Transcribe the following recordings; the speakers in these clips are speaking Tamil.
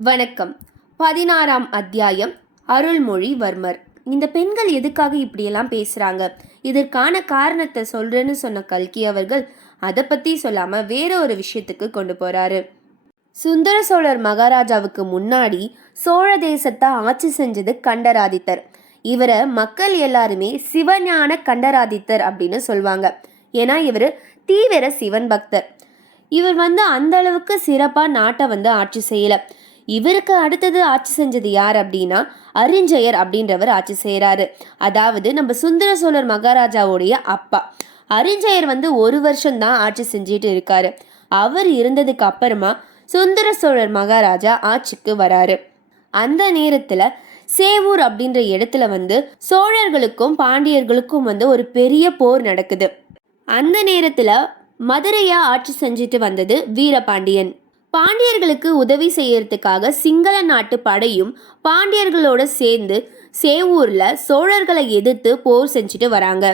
வணக்கம். 16ஆம் அத்தியாயம். அருள்மொழிவர்மர். இந்த பெண்கள் எதுக்காக இப்படியெல்லாம் பேசுறாங்க, இதற்கான காரணத்தை சொல்றேன்னு சொன்ன கல்கி அவர்கள் அதை பத்தி சொல்லாம வேற ஒரு விஷயத்துக்கு கொண்டு போறாரு. சுந்தர சோழர் மகாராஜாவுக்கு முன்னாடி சோழ தேசத்தை ஆட்சி செஞ்சது கண்டராதித்தர். இவரை மக்கள் எல்லாருமே சிவஞான கண்டராதித்தர் அப்படின்னு சொல்லுவாங்க. ஏன்னா இவர் தீவிர சிவன் பக்தர். இவர் அந்த அளவுக்கு சிறப்பாக நாட்டை ஆட்சி செய்யலை. இவருக்கு அடுத்தது ஆட்சி செஞ்சது யார் அப்படின்னா அரிஞ்சயர் அப்படின்றவர் ஆட்சி செய்கிறாரு. அதாவது நம்ம சுந்தர சோழர் மகாராஜாவுடைய அப்பா. அரிஞ்சயர் ஒரு வருஷம்தான் ஆட்சி செஞ்சுட்டு இருக்காரு. அவர் இருந்ததுக்கு அப்புறமா சுந்தர சோழர் மகாராஜா ஆட்சிக்கு வராரு. அந்த நேரத்தில் சேவூர் அப்படின்ற இடத்துல சோழர்களுக்கும் பாண்டியர்களுக்கும் ஒரு பெரிய போர் நடக்குது. அந்த நேரத்தில் மதுரையா ஆட்சி செஞ்சுட்டு வந்தது வீரபாண்டியன். பாண்டியர்களுக்கு உதவி செய்யறதுக்காக சிங்கள நாட்டு படையும் பாண்டியர்களோட சேர்ந்து சேவூர்ல சோழர்களை எதிர்த்து போர் செஞ்சுட்டு வராங்க.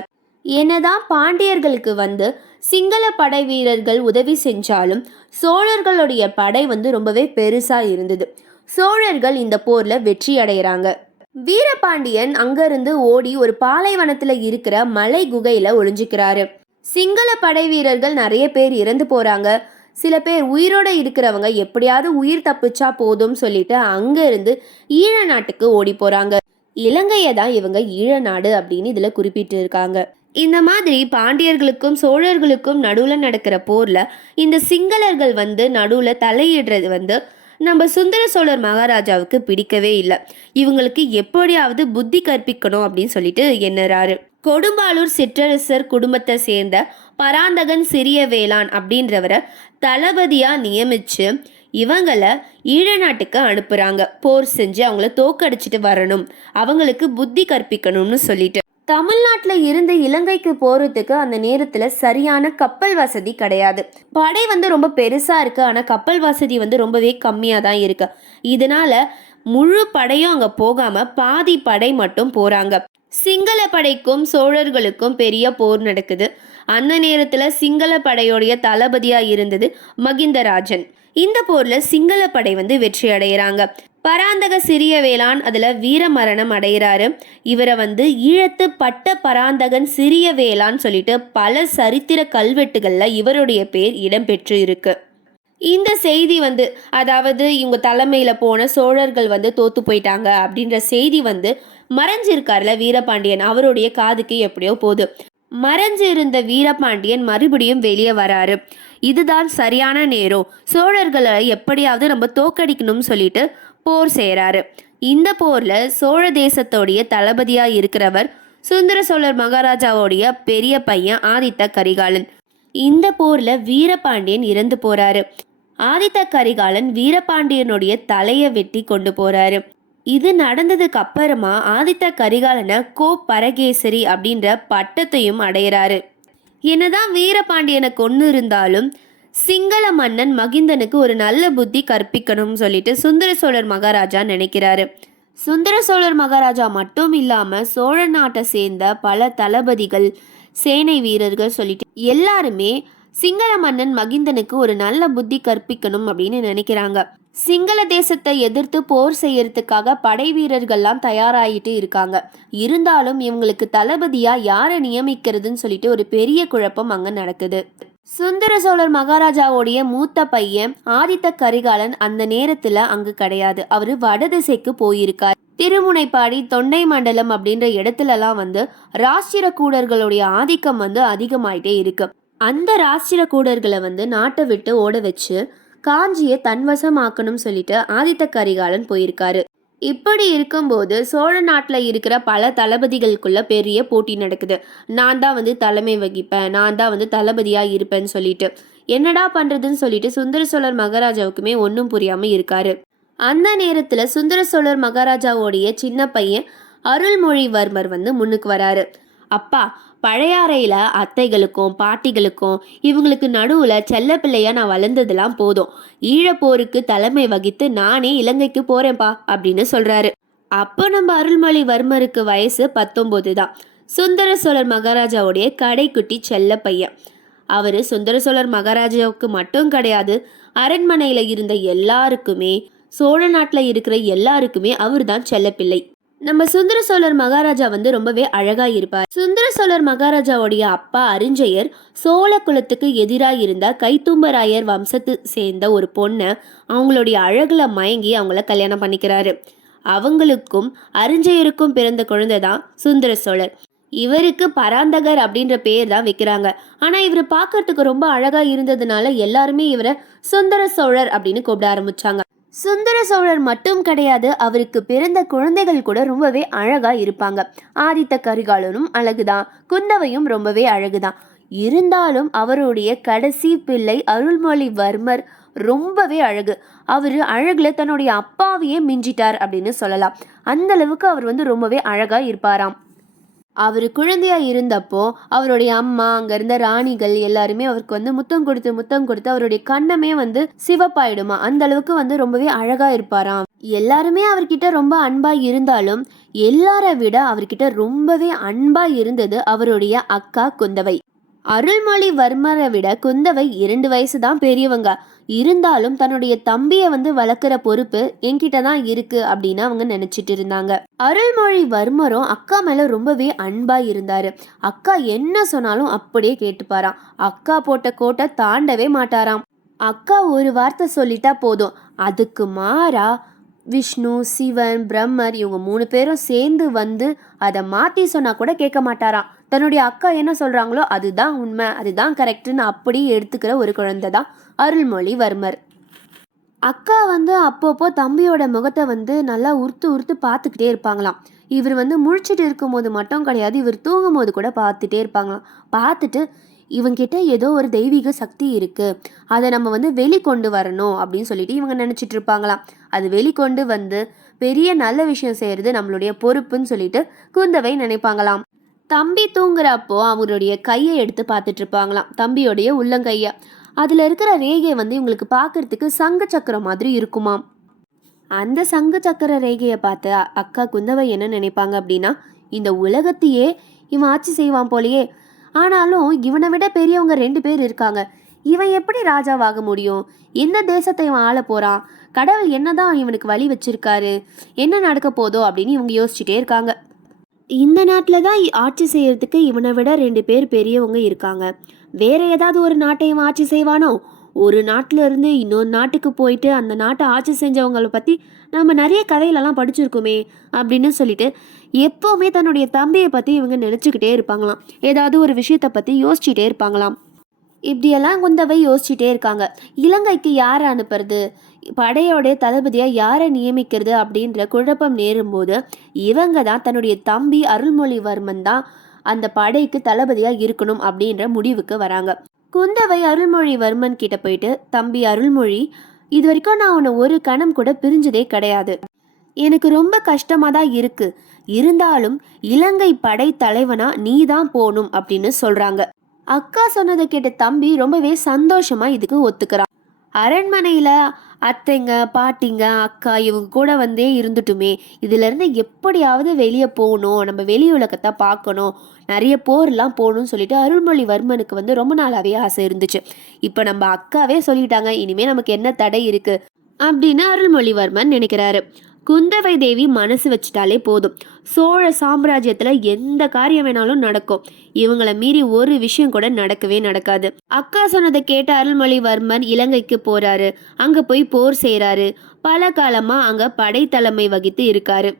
என்னதான் பாண்டியர்களுக்கு சிங்கள படை வீரர்கள் உதவி செஞ்சாலும் சோழர்களுடைய படை ரொம்பவே பெருசா இருந்தது. சோழர்கள் இந்த போர்ல வெற்றி அடைகிறாங்க. வீரபாண்டியன் அங்கிருந்து ஓடி ஒரு பாலைவனத்துல இருக்கிற மலை குகையில ஒளிஞ்சுக்கிறாரு. சிங்கள படை வீரர்கள் நிறைய பேர் இறந்து போறாங்க. சில பேர் உயிரோட இருக்கிறவங்க எப்படியாவது உயிர் தப்பிச்சா போதும் சொல்லிட்டு அங்க இருந்து ஈழ நாட்டுக்கு ஓடி போறாங்க. இலங்கையை தான் இவங்க ஈழ நாடு அப்படின்னு இதுல குறிப்பிட்டு இருக்காங்க. இந்த மாதிரி பாண்டியர்களுக்கும் சோழர்களுக்கும் நடுவுல நடக்கிற போர்ல இந்த சிங்களர்கள் நடுவுல தலையிடுறது நம்ம சுந்தர சோழர் மகாராஜாவுக்கு பிடிக்கவே இல்லை. இவங்களுக்கு எப்படியாவது புத்தி கற்பிக்கணும் அப்படின்னு சொல்லிட்டு எண்ணுறாரு. கொடும்பாளூர் சிற்றரசர் குடும்பத்தை சேர்ந்த பராந்தகன் சிறிய வேளான் அப்படின்றவரை தளபதியா நியமிச்சு இவங்களை ஈழ நாட்டுக்கு அனுப்புறாங்க. போர் செஞ்சு அவங்கள தோக்கடிச்சிட்டு வரணும், அவங்களுக்கு புத்தி கற்பிக்கணும்னு சொல்லிட்டு. தமிழ்நாட்டில் இருந்து இலங்கைக்கு போறதுக்கு அந்த நேரத்துல சரியான கப்பல் வசதி கிடையாது. படை ரொம்ப பெருசா இருக்கு, ஆனா கப்பல் வசதி ரொம்பவே கம்மியா தான் இருக்கு. இதனால முழு படையும் அங்க போகாம பாதி படை மட்டும் போறாங்க. சிங்கள படைக்கும் சோழர்களுக்கும் பெரிய போர் நடக்குது. அந்த நேரத்துல சிங்கள படையோடைய தளபதியா இருந்தது மகிந்தராஜன். இந்த போர்ல சிங்கள படை வெற்றி அடைகிறாங்க. பராந்தக சிறிய வேளான் அதுல வீர மரணம் அடைகிறாரு. இவரை ஈழத்து பட்ட பராந்தகன் சிறிய வேளான் சொல்லிட்டு பல சரித்திர கல்வெட்டுகள்ல இவருடைய பேர் இடம்பெற்று இருக்கு. இந்த செய்தி அதாவது இவங்க தலைமையில போன சோழர்கள் தோத்து போயிட்டாங்க அப்படின்ற செய்தி மறைஞ்சிருக்காருல வீரபாண்டியன், அவருடைய காதுக்கு எப்படியோ போகுது. மறைஞ்சு இருந்த வீரபாண்டியன் மறுபடியும் வெளியே வராரு. இதுதான் சரியான நேரம், சோழர்களை எப்படியாவது நம்ம தோக்கடிக்கணும்னு சொல்லிட்டு போர் செய்கிறாரு. இந்த போர்ல சோழ தேசத்தோடைய தளபதியா இருக்கிறவர் சுந்தர சோழர் மகாராஜாவோடைய பெரிய பையன் ஆதித்த கரிகாலன். இந்த போர்ல வீரபாண்டியன் இறந்து போறாரு. ஆதித்த கரிகாலன் வீரபாண்டியனுடைய தலையை வெட்டி கொண்டு போறாரு. இது நடந்ததுக்கு அப்புறமா ஆதித்த கரிகாலனை பரகேசரி அப்படின்ற பட்டத்தையும் அடைகிறாரு. என்னதான் வீரபாண்டியனை கொண்டு இருந்தாலும் சிங்கள மன்னன் மகிந்தனுக்கு ஒரு நல்ல புத்தி கற்பிக்கணும்னு சொல்லிட்டு சுந்தர சோழர் மகாராஜா நினைக்கிறாரு. சுந்தர சோழர் மகாராஜா மட்டும் இல்லாம சோழ நாட்டை சேர்ந்த பல தளபதிகள், சேனை வீரர்கள் சொல்லிட்டு எல்லாருமே சிங்கள மன்னன் மகிந்தனுக்கு ஒரு நல்ல புத்தி கற்பிக்கணும் அப்படின்னு நினைக்கிறாங்க. சிங்கள தேசத்தை எதிர்த்து போர் செய்யறதுக்காக படை வீரர்கள்லாம் தயாராகிட்டு இருக்காங்க. இருந்தாலும் இவங்களுக்கு தளபதியா யாரை நியமிக்கிறதுன்னு சொல்லிட்டு ஒரு பெரிய குழப்பம் அங்க நடக்குது. சுந்தர சோழர் மகாராஜாவோடைய மூத்த பையன் ஆதித்த கரிகாலன் அந்த நேரத்துல அங்கு கிடையாது. அவரு வடதிசைக்கு போயிருக்கார். திருமுனைப்பாடி, தொண்டை மண்டலம் அப்படின்ற இடத்துலலாம் ராஷ்டிர கூடர்களுடைய ஆதிக்கம் அதிகமாயிட்டே இருக்கு. அந்த ராஷ்டிர கூடர்களை நாட்டை விட்டு ஓட வச்சு காஞ்சியை தன்வசமாக்கணும் சொல்லிட்டு ஆதித்த கரிகாலன் போயிருக்காரு. இப்படி இருக்கும்போது சோழ நாட்டில் இருக்கிற பல தளபதிகளுக்குள்ள பெரிய போட்டி நடக்குது. நான் தான் தலைமை வகிப்பேன், நான் தான் தளபதியாக இருப்பேன்னு சொல்லிட்டு என்னடா பண்ணுறதுன்னு சொல்லிட்டு சுந்தர சோழர் மகாராஜாவுக்குமே ஒன்றும் புரியாமல் இருக்காரு. அந்த நேரத்தில் சுந்தர சோழர் மகாராஜாவோடைய சின்ன பையன் அருள்மொழிவர்மர் முன்னுக்கு வராரு. அப்பா, பழையாறையில் அத்தைகளுக்கும் பாட்டிகளுக்கும் இவங்களுக்கு நடுவில் செல்ல பிள்ளையா நான் வளர்ந்ததெல்லாம் போதும், ஈழப்போருக்கு தலைமை வகித்து நானே இலங்கைக்கு போறேன்ப்பா அப்படின்னு சொல்றாரு. அப்போ நம்ம அருள்மொழிவர்மருக்கு வயசு 19 தான். சுந்தர சோழர் மகாராஜாவுடைய கடைக்குட்டி செல்ல பையன். அவரு சுந்தர சோழர் மகாராஜாவுக்கு மட்டும் கிடையாது, அரண்மனையில இருந்த எல்லாருக்குமே சோழ நாட்டில் இருக்கிற எல்லாருக்குமே அவர் தான் செல்லப்பிள்ளை. நம்ம சுந்தர சோழர் மகாராஜா வந்து ரொம்பவே அழகா இருப்பார். சுந்தர சோழர் மகாராஜாவுடைய அப்பா அரிஞ்சயர் சோழ குலத்துக்கு எதிராக இருந்த கைத்தும்பராயர் வம்சத்தை சேர்ந்த ஒரு பொண்ணை அவங்களுடைய அழகுல மயங்கி அவங்கள கல்யாணம் பண்ணிக்கிறாரு. அவங்களுக்கும் அரிஞ்சயருக்கும் பிறந்த குழந்தை தான் சுந்தர சோழர். இவருக்கு பராந்தகர் அப்படின்ற பேர் தான் வைக்கிறாங்க. ஆனா இவர் பார்க்கறதுக்கு ரொம்ப அழகா இருந்ததுனால எல்லாருமே இவரை சுந்தர சோழர் அப்படின்னு கூப்பிட ஆரம்பிச்சாங்க. சுந்தர சோழர் மட்டும் கிடையாது, அவருக்கு பிறந்த குழந்தைகள் கூட ரொம்பவே அழகா இருப்பாங்க. ஆதித்த கரிகாலனும் அழகுதான், குந்தவையும் ரொம்பவே அழகுதான். இருந்தாலும் அவருடைய கடைசி பிள்ளை அருள்மொழிவர்மர் ரொம்பவே அழகு. அவரு அழகுல தன்னுடைய அப்பாவையே மிஞ்சிட்டார் அப்படின்னு சொல்லலாம். அந்த அளவுக்கு அவர் வந்து ரொம்பவே அழகா இருப்பாராம். அவர் குழந்தையா இருந்தப்போ அவருடைய அம்மா அங்க இருந்த ராணிகள் எல்லாருமே அவருக்கு வந்து முத்தம் கொடுத்து அவருடைய கண்ணமே வந்து சிவப்பாயிடுமா. அந்த அளவுக்கு வந்து ரொம்பவே அழகா இருப்பாராம். எல்லாருமே அவர்கிட்ட ரொம்ப அன்பா இருந்தாலும் எல்லாரை விட அவர்கிட்ட ரொம்பவே அன்பா இருந்தது அவருடைய அக்கா குந்தவை. அருள்மொழிவர்மரை விட குந்தவை 2 வயசு தான் பெரியவங்க. இருந்தாலும் தன்னுடைய தம்பியை வந்து வளர்க்குற பொறுப்பு என்கிட்ட தான் இருக்கு அப்படின்னு அவங்க நினைச்சிட்டு இருந்தாங்க. அருள்மொழிவர்மரும் அக்கா மேல ரொம்பவே அன்பா இருந்தாரு. அக்கா என்ன சொன்னாலும் அப்படியே கேட்டுப்பாராம். அக்கா போட்ட கோட்டை தாண்டவே மாட்டாராம். அக்கா ஒரு வார்த்தை சொல்லிட்டா போதும், அதுக்கு மாறா விஷ்ணு, சிவன், பிரம்மர் இவங்க 3 பேரும் சேர்ந்து வந்து அதை மாற்றி சொன்னா கூட கேட்க மாட்டாராம். தன்னுடைய அக்கா என்ன சொல்றாங்களோ அதுதான் உண்மை, அதுதான் கரெக்டுன்னு அப்படி எடுத்துக்கிற ஒரு குழந்தை தான் அருள்மொழிவர்மர். அக்கா வந்து அப்பப்போ தம்பியோட முகத்தை வந்து நல்லா உறுத்து பார்த்துக்கிட்டே இருப்பாங்களாம். இவர் வந்து முழிச்சிட்டு இருக்கும்போது மட்டும் கிடையாது, இவர் தூங்கும் போது கூட பார்த்துட்டே இருப்பாங்களாம். பார்த்துட்டு இவங்கிட்ட ஏதோ ஒரு தெய்வீக சக்தி இருக்கு, அதை நம்ம வந்து வெளிக்கொண்டு வரணும் அப்படின்னு சொல்லிட்டு இவங்க நினைச்சிட்டு இருப்பாங்களாம். அது வெளிக்கொண்டு வந்து பெரிய நல்ல விஷயம் செய்யறது நம்மளுடைய பொறுப்புன்னு சொல்லிட்டு குந்தவை நினைப்பாங்களாம். தம்பி தூங்குறப்போ அவருடைய கையை எடுத்து பார்த்துட்டு இருப்பாங்களாம், தம்பியோடைய உள்ளங்கைய. அதுல இருக்கிற ரேகை வந்து இவங்களுக்கு பார்க்கறதுக்கு சங்கு சக்கரம் மாதிரி இருக்குமாம். அந்த சங்கு சக்கர ரேகையை பார்த்து அக்கா குந்தவை என்ன நினைப்பாங்க அப்படின்னா, இந்த உலகத்தையே இவன் ஆட்சி செய்வான் போலயே, ஆனாலும் இவனை விட பெரியவங்க 2 பேர் இருக்காங்க, இவன் எப்படி ராஜாவாக முடியும், எந்த தேசத்தை இவன் ஆள போறான், கடவுள் என்னதான் இவனுக்கு வழி வச்சிருக்காரு, என்ன நடக்க போதோ அப்படின்னு இவங்க யோசிச்சுட்டே இருக்காங்க. இந்த நாட்டில் தான் ஆட்சி செய்யறதுக்கு இவனை விட 2 பேர் பெரியவங்க இருக்காங்க, வேற ஏதாவது ஒரு நாட்டை இவன் ஆட்சி செய்வானோ, ஒரு நாட்டில இருந்து இன்னொரு நாட்டுக்கு போயிட்டு அந்த நாட்டை ஆட்சி செஞ்சவங்களை பற்றி நம்ம நிறைய கதையிலலாம் படிச்சிருக்கோமே அப்படின்னு சொல்லிட்டு எப்போவுமே தன்னுடைய தம்பியை பற்றி இவங்க நினச்சிக்கிட்டே இருப்பாங்களாம். ஏதாவது ஒரு விஷயத்தை பற்றி யோசிச்சுட்டே இருப்பாங்களாம். இப்படியெல்லாம் குந்தவை யோசிச்சுட்டே இருக்காங்க. இலங்கைக்கு யாரை அனுப்புறது, படையோட தளபதியாக யாரை நியமிக்கிறது அப்படின்ற குழப்பம் நேரும்போது இவங்க தான் தன்னுடைய தம்பி அருள்மொழிவர்மன் தான் அந்த படைக்கு தளபதியாக இருக்கணும் அப்படின்ற முடிவுக்கு வராங்க. குந்தவை அருள்மொழிவர்மன் கிட்ட போயிட்டு, தம்பி அருள்மொழி, இது வரைக்கும் நான் உன்னை ஒரு கணம் கூட பிரிஞ்சதே கிடையாது, எனக்கு ரொம்ப கஷ்டமாக தான் இருக்கு, இருந்தாலும் இலங்கை படை தலைவனா நீ தான் போகணும் அப்படின்னு சொல்றாங்க. அக்கா சொன்னதை கேட்ட தம்பி ரொம்பவே சந்தோஷமா இதுக்கு ஒத்துக்கிறான். அரண்மனையில அத்தைங்க, பாட்டிங்க, அக்கா இவங்க கூட வந்தே இருந்துட்டுமே, இதுல இருந்து எப்படியாவது வெளியே போகணும், நம்ம வெளி உலகத்தை பார்க்கணும், நிறைய போர்லாம் போகணும்னு சொல்லிட்டு அருள்மொழிவர்மனுக்கு வந்து ரொம்ப நாளாவே ஆசை இருந்துச்சு. இப்போ நம்ம அக்காவே சொல்லிட்டாங்க, இனிமே நமக்கு என்ன தடை இருக்கு அப்படின்னு அருள்மொழிவர்மன் நினைக்கிறாரு. குந்தவை தேவி மனசு வச்சுட்டாலே போதும், சோழ சாம்ராஜ்யத்துல எந்த காரியம் வேணாலும் நடக்கும், இவங்களை மீறி ஒரு விஷயம் கூட நடக்கவே நடக்காது. அக்கா சொன்னதை கேட்ட அருள்மொழிவர்மன் இலங்கைக்கு போறாரு. அங்க போய் போர் செய்யறாரு. பல காலமா அங்க படை தலைமை வகித்து இருக்காரு.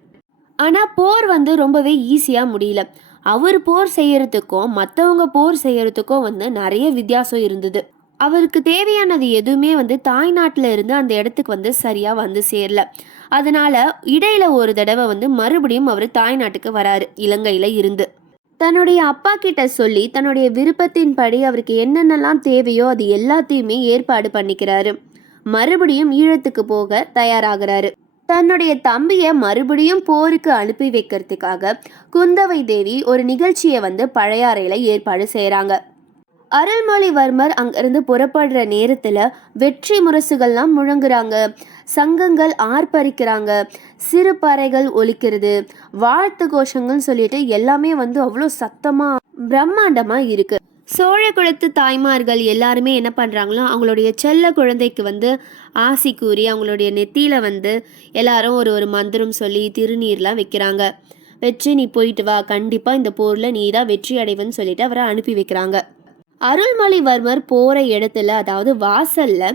ஆனா போர் வந்து ரொம்பவே ஈஸியா முடியல. அவர் போர் செய்யறதுக்கும் மற்றவங்க போர் செய்யறதுக்கும் வந்து நிறைய வித்தியாசம் இருந்தது. அவருக்கு தேவையானது எதுவுமே வந்து தாய்நாட்டில் இருந்து அந்த இடத்துக்கு வந்து சரியாக வந்து சேரல. அதனால இடையில ஒரு தடவை வந்து மறுபடியும் அவர் தாய்நாட்டுக்கு வராரு இலங்கையில் இருந்து. தன்னுடைய அப்பா கிட்ட சொல்லி தன்னுடைய விருப்பத்தின்படி அவருக்கு என்னென்னலாம் தேவையோ அது எல்லாத்தையுமே ஏற்பாடு பண்ணிக்கிறாரு. மறுபடியும் ஈழத்துக்கு போக தயாராகிறாரு. தன்னுடைய தம்பியை மறுபடியும் போருக்கு அனுப்பி வைக்கிறதுக்காக குந்தவை தேவி ஒரு நிகழ்ச்சியை வந்து பழையாறையில் ஏற்பாடு செய்கிறாங்க. அருள்மொழிவர்மர் அங்கிருந்து புறப்படுற நேரத்தில் வெற்றி முரசுகள்லாம் முழங்குறாங்க, சங்கங்கள் ஆர்ப்பரிக்கிறாங்க, சிறு பறைகள் ஒலிக்கிறது, வாழ்த்து கோஷங்கள்னு சொல்லிட்டு எல்லாமே வந்து அவ்வளோ சத்தமாக பிரம்மாண்டமாக இருக்குது. சோழ குலத்து தாய்மார்கள் எல்லாருமே என்ன பண்ணுறாங்களோ அவங்களுடைய செல்ல குழந்தைக்கு வந்து ஆசி கூறி அவங்களுடைய நெத்தியில வந்து எல்லாரும் ஒரு ஒரு மந்திரம் சொல்லி திருநீர்லாம் வைக்கிறாங்க. வச்சு நீ போயிட்டு வா, கண்டிப்பா இந்த போர்ல நீ தான் வெற்றி அடைவன்னு சொல்லிட்டு அவரை அனுப்பி வைக்கிறாங்க. அருள்மொழிவர்மர் போற இடத்துல, அதாவது வாசல்ல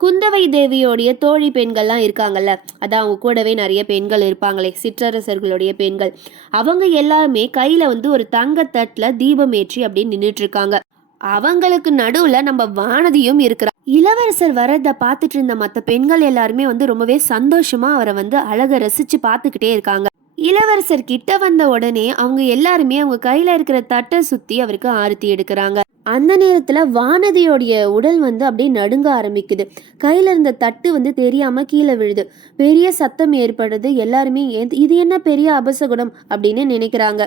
குந்தவை தேவியோடைய தோழி பெண்கள்லாம் இருக்காங்கல்ல, அதான் அவங்க கூடவே நிறைய பெண்கள் இருப்பாங்களே, சிற்றரசர்களுடைய பெண்கள், அவங்க எல்லாருமே கையில வந்து ஒரு தங்கத்தட்டுல தீபம் ஏற்றி அப்படின்னு நின்றுட்டு இருக்காங்க. அவங்களுக்கு நடுவுல நம்ம வானதியும் இருக்கிறா. இளவரசர் வரத பார்த்துட்டு இருந்த மற்ற பெண்கள் எல்லாருமே வந்து ரொம்பவே சந்தோஷமா அவரை வந்து அழக ரசிச்சு பார்த்துக்கிட்டே இருக்காங்க. இளவரசர் கிட்ட வந்த உடனே அவங்க எல்லாருமே அவங்க கையில இருக்கிற தட்டை சுத்தி அவருக்கு ஆரத்தி எடுக்கிறாங்க. அந்த நேரத்துல வானதியோடைய உடல் வந்து அப்படியே நடுங்க ஆரம்பிக்குது. கையில இருந்த தட்டு வந்து தெரியாம கீழே விழுது. பெரிய சத்தம் ஏற்படுது. எல்லாருமே இது என்ன பெரிய அபசகுணம் அப்படின்னு நினைக்கிறாங்க.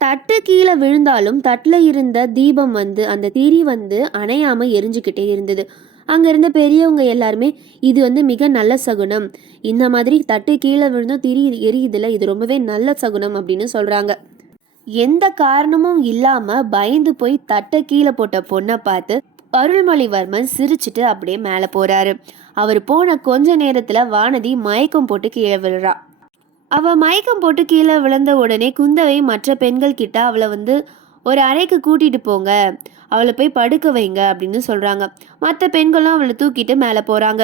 தட்டு கீழே விழுந்தாலும் தட்டுல இருந்த தீபம் வந்து அந்த திரி வந்து அணையாம எரிஞ்சுக்கிட்டே இருந்தது. அங்க இருந்த பெரியவங்க எல்லாருமே இது வந்து மிக நல்ல சகுனம், இந்த மாதிரி தட்டு கீழே விழுந்தும் திரி எரியுதுல, இது ரொம்பவே நல்ல சகுனம் அப்படின்னு சொல்றாங்க. எந்த காரணமும் இல்லாம பயந்து போய் தட்டை கீழே போட்ட பொண்ணை பார்த்து அருள்மொழிவர்மன் சிரிச்சுட்டு அப்படியே மேலே போறாரு. அவர் போன கொஞ்ச நேரத்துல வானதி மயக்கம் போட்டு கீழே விழுறா. அவ மயக்கம் போட்டு கீழே விழுந்த உடனே குந்தவை மற்ற பெண்கள் கிட்ட அவளை வந்து ஒரு அறைக்கு கூட்டிட்டு போங்க, அவளை போய் படுக்க வைங்க அப்படின்னு சொல்றாங்க. மற்ற பெண்களும் அவளை தூக்கிட்டு மேலே போறாங்க.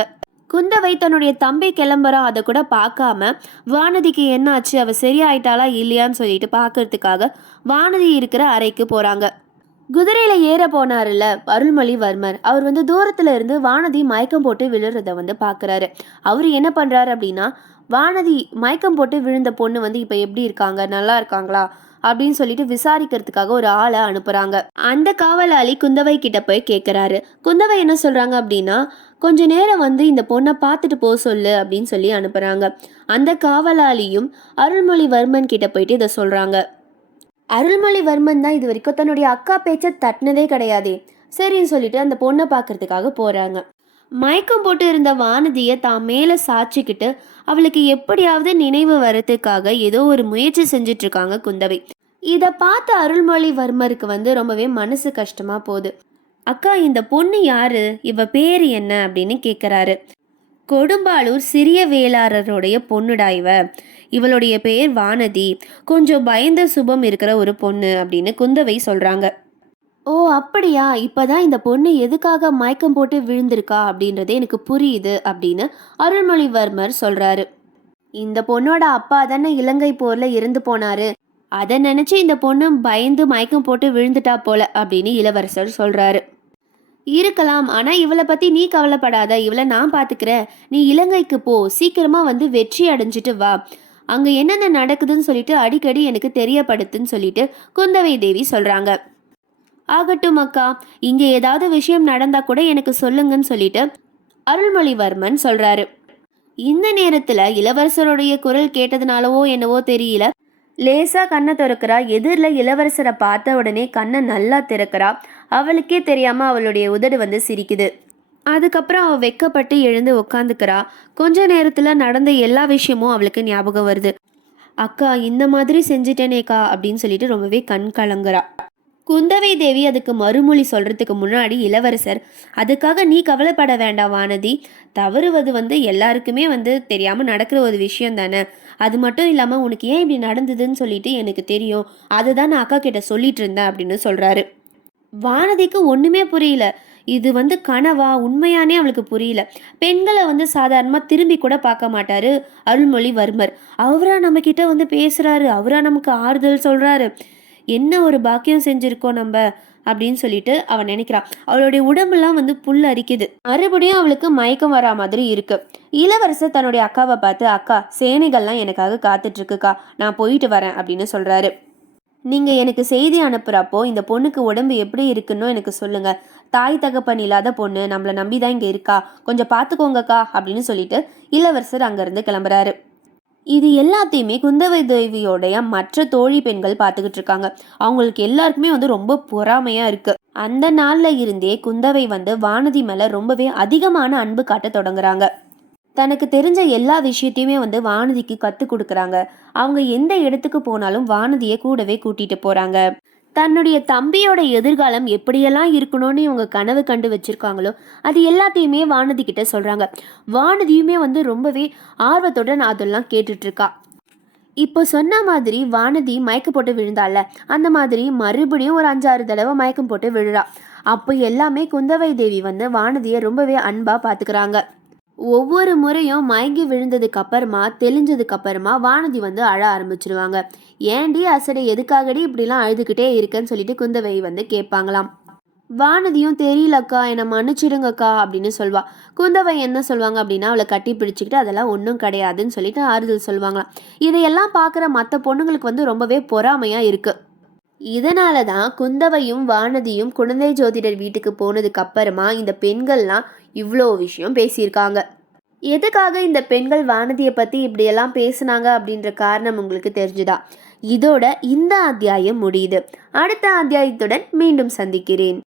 குந்தவை தன்னுடைய தம்பி கிளம்புறா, அதை கூட பார்க்காம வானதிக்கு என்னாச்சு, அவ சரியாயிட்டாளா இல்லையான்னு சொல்லிட்டு பார்க்கறதுக்காக வானதி இருக்கிற அறைக்கு போறாங்க. குதிரையில ஏற போனாருல்ல அருள்மொழிவர்மர், அவர் வந்து தூரத்துல இருந்து வானதி மயக்கம் போட்டு விழுறத வந்து பாக்குறாரு. அவர் என்ன பண்றாரு அப்படின்னா, வானதி மயக்கம் போட்டு விழுந்த பொண்ணு வந்து இப்ப எப்படி இருக்காங்க, நல்லா இருக்காங்களா அப்படின்னு சொல்லிட்டு விசாரிக்கிறதுக்காக ஒரு ஆளை அனுப்புறாங்க. அந்த காவலாளி குந்தவை கிட்ட போய் கேட்குறாரு. குந்தவை என்ன சொல்றாங்க அப்படின்னா, கொஞ்ச நேரம் வந்து இந்த பொண்ணை பார்த்துட்டு போக சொல்லு அப்படின்னு சொல்லி அனுப்புறாங்க. அந்த காவலாளியும் அருள்மொழிவர்மன் கிட்ட போயிட்டு இதை சொல்றாங்க. அருள்மொழிவர்மன் தான் இது வரைக்கும் தன்னுடைய அக்கா பேச்சை தட்டினதே கிடையாதே. சரின்னு சொல்லிட்டு அந்த பொண்ணை பார்க்கறதுக்காக போறாங்க. மயக்கம் போட்டு இருந்த வானதியை தான் மேலே சாய்ச்சிக்கிட்டு அவளுக்கு எப்படியாவது நினைவு வரத்துக்காக ஏதோ ஒரு முயற்சி செஞ்சிட்டு இருக்காங்க குந்தவை. இதை பார்த்த அருள்மொழிவர்மருக்கு வந்து ரொம்பவே மனசு கஷ்டமா போகுது. அக்கா, இந்த பொண்ணு யாரு, இவ பேரு என்ன அப்படின்னு கேட்குறாரு. கொடும்பாளூர் சிறிய வேளாளருடைய பொண்ணுடா இவளுடைய பேர் வானதி, கொஞ்சம் பயந்த சுபம் இருக்கிற ஒரு பொண்ணு அப்படின்னு குந்தவை சொல்றாங்க. ஓ அப்படியா, இப்பதான் இந்த பொண்ணு எதுக்காக மயக்கம் போட்டு விழுந்திருக்கா அப்படின்றதே எனக்கு புரியுது அப்படின்னு அருள்மொழிவர்மர் சொல்றாரு. இந்த பொண்ணோட அப்பா தானே இலங்கை போர்ல இறந்து போனாரு, அதை நினைச்சு இந்த பொண்ணு பயந்து மயக்கம் போட்டு விழுந்துட்டா போல அப்படின்னு இளவரசர் சொல்றாரு. இருக்கலாம், ஆனா இவளை பத்தி நீ கவலைப்படாத, இவளை நான் பாத்துக்கிறேன். நீ இலங்கைக்கு போ, சீக்கிரமா வந்து வெற்றி அடைஞ்சிட்டு வா, அங்க என்னென்ன நடக்குதுன்னு சொல்லிட்டு அடிக்கடி எனக்கு தெரியப்படுத்துன்னு சொல்லிட்டு குந்தவை தேவி சொல்றாங்க. ஆகட்டும் அக்கா, இங்க ஏதாவது விஷயம் நடந்தா கூட எனக்கு சொல்லுங்கன்னு சொல்லிட்டு அருள்மொழிவர்மன் சொல்றாரு. இந்த நேரத்துல இளவரசருடைய குரல் கேட்டதுனாலவோ என்னவோ தெரியல, லேசா கண்ணை திறக்கிறா. எதிரில் இளவரசரை பார்த்த உடனே கண்ணை நல்லா திறக்கிறா. அவளுக்கே தெரியாம அவளுடைய உதடு வந்து சிரிக்குது. அதுக்கப்புறம் அவள் வெக்கப்பட்டு எழுந்து உட்காந்துக்கிறா. கொஞ்ச நேரத்துல நடந்த எல்லா விஷயமும் அவளுக்கு ஞாபகம் வருது. அக்கா, இந்த மாதிரி செஞ்சிட்டேனேக்கா அப்படின்னு சொல்லிட்டு ரொம்பவே கண் கலங்குறா. குந்தவை தேவி அதுக்கு மறுமொழி சொல்றதுக்கு முன்னாடி இளவரசர், அதுக்காக நீ கவலைப்பட வேண்டாம் வானதி, தவறுவது வந்து எல்லாருக்குமே வந்து தெரியாம நடக்கிற ஒரு விஷயம் தானே, அது மட்டும் இல்லாம உனக்கு ஏன் இப்படி நடந்ததுன்னு சொல்லிட்டு எனக்கு தெரியும், அதுதான் நான் அக்கா கிட்ட சொல்லிட்டு இருந்தேன் அப்படின்னு சொல்றாரு. வானதிக்கு ஒண்ணுமே புரியல. இது வந்து கனவா உண்மையானே அவளுக்கு புரியல. பெண்களை வந்து சாதாரணமாக திரும்பி கூட பார்க்க மாட்டாரு அருள்மொழிவர்மர். அவரா நம்ம கிட்ட வந்து பேசுறாரு, அவரா நமக்கு ஆறுதல் சொல்றாரு, என்ன ஒரு பாக்கியம் செஞ்சிருக்கோம் நம்ம அப்படின்னு சொல்லிட்டு அவன் நினைக்கிறான். அவளுடைய உடம்புலாம் வந்து புல் அரிக்குது. மறுபடியும் அவளுக்கு மயக்கம் வரா மாதிரி இருக்கு. இளவரசர் தன்னுடைய அக்காவை பார்த்து, அக்கா, சேனைகள்லாம் எனக்காக காத்துட்டு இருக்குக்கா, நான் போயிட்டு வரேன் அப்படின்னு சொல்றாரு. நீங்க எனக்கு செய்தி அனுப்புறப்போ இந்த பொண்ணுக்கு உடம்பு எப்படி இருக்குன்னு எனக்கு சொல்லுங்க. தாய் தகப்பன் இல்லாத பொண்ணு, நம்மளை நம்பிதான் இங்க இருக்கா, கொஞ்சம் பார்த்துக்கோங்கக்கா அப்படின்னு சொல்லிட்டு இளவரசர் அங்கிருந்து கிளம்புறாரு. இது எல்லாத்தையுமே குந்தவை தேவியோடைய மற்ற தோழி பெண்கள் பார்த்துக்கிட்டு இருக்காங்க. அவங்களுக்கு எல்லாருக்குமே வந்து ரொம்ப பொறாமையா இருக்கு. அந்த நாள்ல இருந்தே குந்தவை வந்து வானதி மேல ரொம்பவே அதிகமான அன்பு காட்ட தொடங்குறாங்க. தனக்கு தெரிஞ்ச எல்லா விஷயத்தையுமே வந்து வானதிக்கு கற்றுக் கொடுக்குறாங்க. அவங்க எந்த இடத்துக்கு போனாலும் வானதியை கூடவே கூட்டிட்டு போறாங்க. தன்னுடைய தம்பியோட எதிர்காலம் எப்படியெல்லாம் இருக்கணும்னு இவங்க கனவு கண்டு வச்சிருக்காங்களோ அது எல்லாத்தையுமே வானதி கிட்ட சொல்றாங்க. வானதியுமே ரொம்பவே ஆர்வத்துடன் அதெல்லாம் கேட்டுட்டு இருக்கா. இப்போ சொன்ன மாதிரி வானதி மயக்கம் போட்டு விழுந்தால, அந்த மாதிரி மறுபடியும் ஒரு 5-6 தடவை மயக்கம் போட்டு விழுறா. அப்போ எல்லாமே குந்தவை தேவி வானதியை ரொம்பவே அன்பா பாத்துக்கிறாங்க. ஒவ்வொரு முறையும் மயங்கி விழுந்ததுக்கு அப்புறமா தெளிஞ்சதுக்கு அப்புறமா வானதி அழ ஆரம்பிச்சிருவாங்க. ஏண்டி அசடை, எதுக்காகடி இப்படிலாம் அழுதுகிட்டே இருக்கன்னு சொல்லிட்டு குந்தவை கேட்பாங்களாம். வானதியும் தெரியலக்கா, என்னை மன்னிச்சிடுங்கக்கா அப்படின்னு சொல்வா. குந்தவை என்ன சொல்லுவாங்க அப்படின்னா, அவளை கட்டி பிடிச்சிக்கிட்டு அதெல்லாம் ஒன்றும் கிடையாதுன்னு சொல்லிட்டு ஆறுதல் சொல்லுவாங்களாம். இதையெல்லாம் பார்க்குற மற்ற பொண்ணுங்களுக்கு ரொம்பவே பொறாமையாக இருக்கு. இதனால தான் குந்தவையும் வானதியும் குழந்தை ஜோதிடர் வீட்டுக்கு போனதுக்கு அப்புறமா இந்த பெண்கள்லாம் இவ்வளோ விஷயம் பேசியிருக்காங்க. எதுக்காக இந்த பெண்கள் வானதியை பற்றி இப்படியெல்லாம் பேசுனாங்க அப்படின்ற காரணம் உங்களுக்கு தெரிஞ்சுதா? இதோட இந்த அத்தியாயம் முடியுது. அடுத்த அத்தியாயத்துடன் மீண்டும் சந்திக்கிறேன்.